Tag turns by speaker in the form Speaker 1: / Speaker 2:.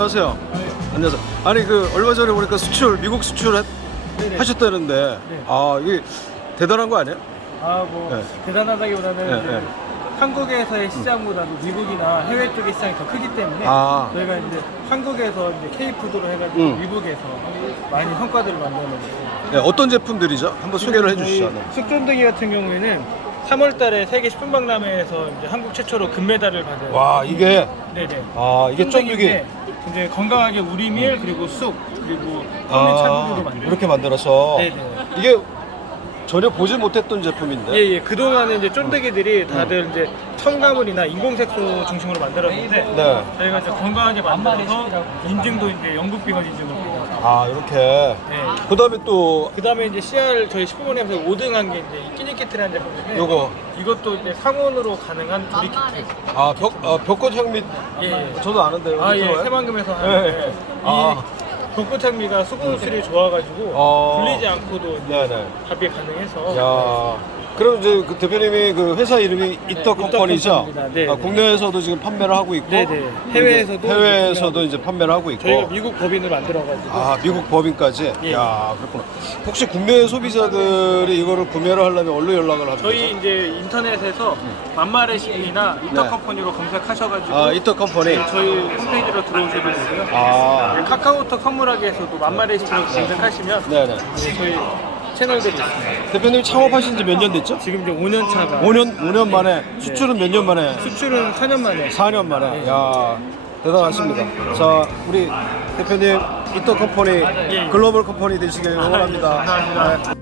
Speaker 1: 안녕하세요. 안녕하세요. 아니 그 얼마 전에 보니까 수출 미국 수출 하-
Speaker 2: 네네.
Speaker 1: 하셨다는데
Speaker 2: 네.
Speaker 1: 아 이게 대단한 거 아니에요?
Speaker 2: 아, 뭐
Speaker 1: 네.
Speaker 2: 대단하다기보다는
Speaker 1: 네,
Speaker 2: 이제
Speaker 1: 네.
Speaker 2: 한국에서의 시장보다도 미국이나 해외 쪽의 시장이 더 크기 때문에
Speaker 1: 아.
Speaker 2: 저희가 이제 한국에서 이제 K푸드로 해가지고
Speaker 1: 음.
Speaker 2: 미국에서 많이 성과들을 만들어내고
Speaker 1: 네, 어떤 제품들이죠? 한번 소개를 해주시죠. 네.
Speaker 2: 쑥쫀득이 같은 경우에는 3월달에 세계 10분 박람회에서 이제 한국 최초로 금메달을 받은
Speaker 1: 와 이게
Speaker 2: 네네
Speaker 1: 아 이게 쫀득이
Speaker 2: 쫀득 이제 건강하게 우리밀 그리고 쑥 그리고
Speaker 1: ต้아
Speaker 2: 차두리로 만든
Speaker 1: 이렇게 만들어서
Speaker 2: 네네.
Speaker 1: 이게 전혀 보지 못했던 제품인데.
Speaker 2: 예, 예. 그동안은 이제 쫀득이들이
Speaker 1: 음.
Speaker 2: 다들 이제 첨가물이나 인공색소 중심으로 만들었는데
Speaker 1: 네.
Speaker 2: 저희가 이제 건강하게 만들어서 인증도 이제 영국 비건 인증을 받 아
Speaker 1: 이렇게.
Speaker 2: 네.
Speaker 1: 그 다음에 또
Speaker 2: 그 다음에 이제 CR 저희 식품원에서 5등 한 게 이제 끼니 키트라는 제품인데
Speaker 1: 요거
Speaker 2: 이것도 이제 상온으로 가능한 조리 키트.
Speaker 1: 아 벽, 아, 벽꽃 향미
Speaker 2: 예, 예.
Speaker 1: 저도 아는데요.
Speaker 2: 아, 예. 새만금에서
Speaker 1: 예,
Speaker 2: 하는
Speaker 1: 예.
Speaker 2: 이
Speaker 1: 아.
Speaker 2: 벽고창미가 수분술이 좋아가지고
Speaker 1: 어.
Speaker 2: 불리지 않고도
Speaker 1: 네네.
Speaker 2: 답이 가능해서
Speaker 1: 야. 그럼 이제 그 대표님이 그 회사 이름이
Speaker 2: 이터
Speaker 1: 컴퍼니죠?
Speaker 2: 컴퍼니입니다. 네,
Speaker 1: 아,
Speaker 2: 네.
Speaker 1: 국내에서도 지금 판매를 하고 있고
Speaker 2: 네 네. 해외에서도
Speaker 1: 해외에서도 이제 판매를 하고 있고
Speaker 2: 저희가 미국 법인을 만들어가지고
Speaker 1: 아 미국 법인까지
Speaker 2: 예.
Speaker 1: 야 그렇구나 혹시 국내 소비자들이 이거를 구매를 하려면 어디로 연락을 합니까?
Speaker 2: 저희 이제 인터넷에서 맘마레시피나 이터 컴퍼니로 검색하셔가지고
Speaker 1: 네. 아 이터 컴퍼니
Speaker 2: 네, 저희 홈페이지로 들어오셔도 되고요.
Speaker 1: 아
Speaker 2: 네, 카카오톡 선물 하기에서도 맘마레시피로 검색하시면
Speaker 1: 네네
Speaker 2: 네, 저희 채널들이 있습니다.
Speaker 1: 대표님 창업하신 지 몇 년 됐죠?
Speaker 2: 지금 이제 5년 차가
Speaker 1: 5년 5년 만에 수출은 몇 년 만에
Speaker 2: 수출은 4년 만에
Speaker 1: 4년 만에 야 대단하십니다. 자 우리 대표님 이터 컴퍼니
Speaker 2: 예.
Speaker 1: 글로벌 컴퍼니 되시길 응원합니다.
Speaker 2: 감사합니다.
Speaker 1: 네.